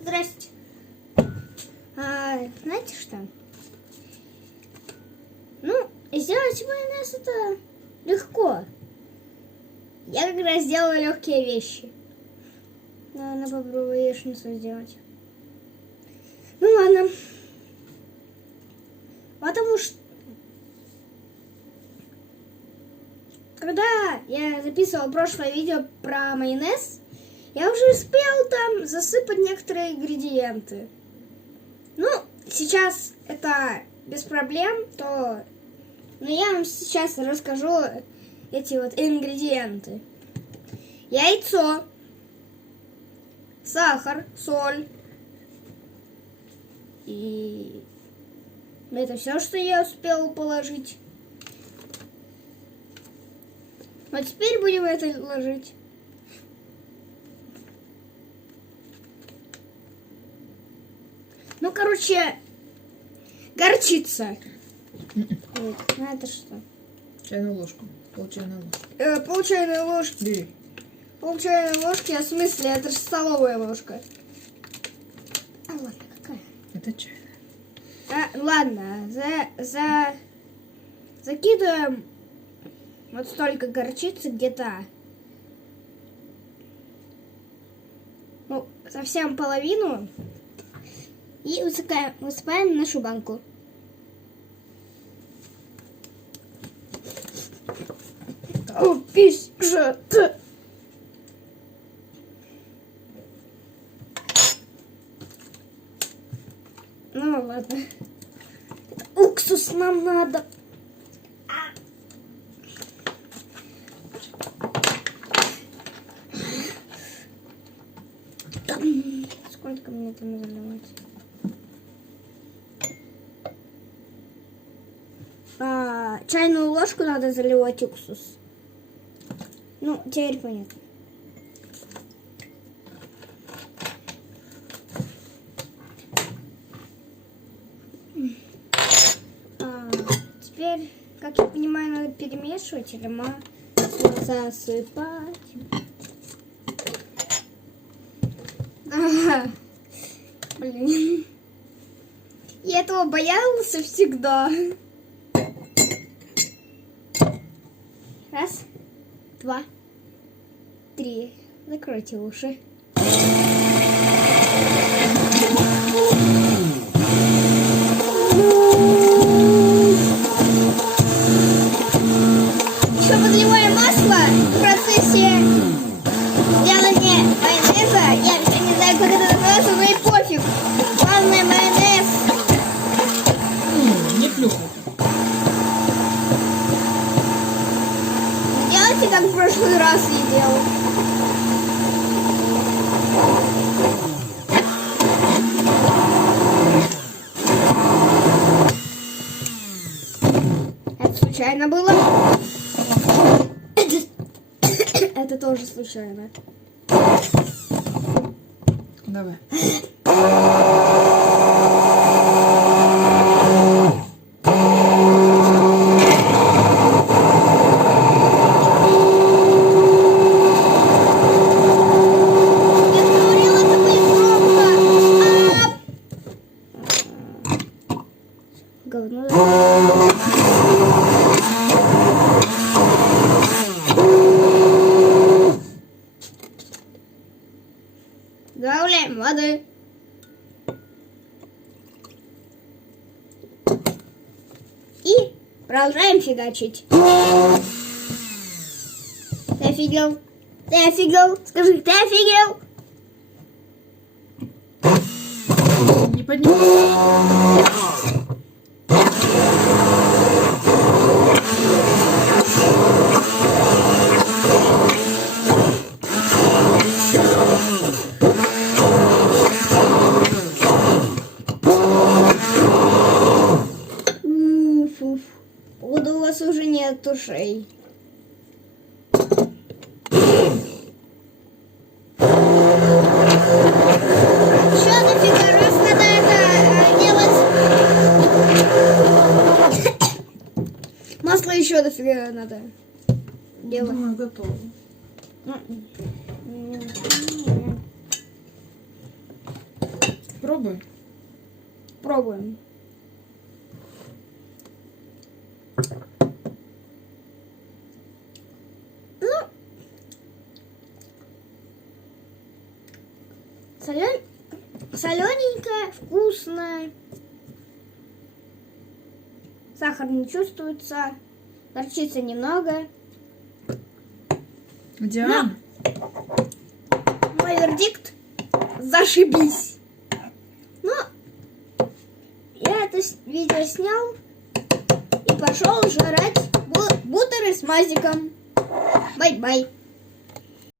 Здрасте. Знаете что? Ну, сделать майонез это легко. Я как раз делаю легкие вещи. Наверное, попробую яичницу сделать. Ну ладно. Потому что когда я записывала прошлое видео про майонез, я уже успел там засыпать некоторые ингредиенты. Ну, сейчас это без проблем, то... Но я вам сейчас расскажу эти вот ингредиенты. Яйцо, сахар, соль. И это все, что я успел положить. А теперь будем это ложить. Ну, короче, горчица. Вот, ну это что? Чайную ложку. Полчайной ложки. Полчайной ложки. Бери. Полчайной ложки, а в смысле, это же столовая ложка. А ладно, какая? Это чайная. Ладно, закидываем вот столько горчицы где-то. Ну, совсем половину. И высыпаем в нашу банку. О, пишет. Ну ладно. Уксус нам надо. Сколько мне там заливать? Чайную ложку надо заливать уксус. Ну, теперь понятно. Теперь, как я понимаю, надо перемешивать или засыпать. Блин. Я этого боялся всегда. Раз, два, три. Закройте уши. Еще подливаем масло в процессе делания майонеза. Я вообще не знаю, как это называется, но и пофиг. Главное майонез. Не плюхай. Делайте, как в прошлый раз я делал. Это случайно было? Это тоже случайно. Давай. Я говорила, это будет громко. Говно. Добавляем воды. И продолжаем фигачить. Ты офигел? Ты офигел? Скажи, ты офигел? Не поднимай. Уф. Походу, у вас уже нет ушей. Что нафига, раз надо это делать? Масло еще дофига надо делать. Думаю, готово. Пробуй. Пробуем. Ну, солененькое, вкусное. Сахар не чувствуется. Горчицы немного. Диана, Мой вердикт — зашибись. Ну, я это видео снял и пошел жрать бутеры с мазиком. Бай-бай.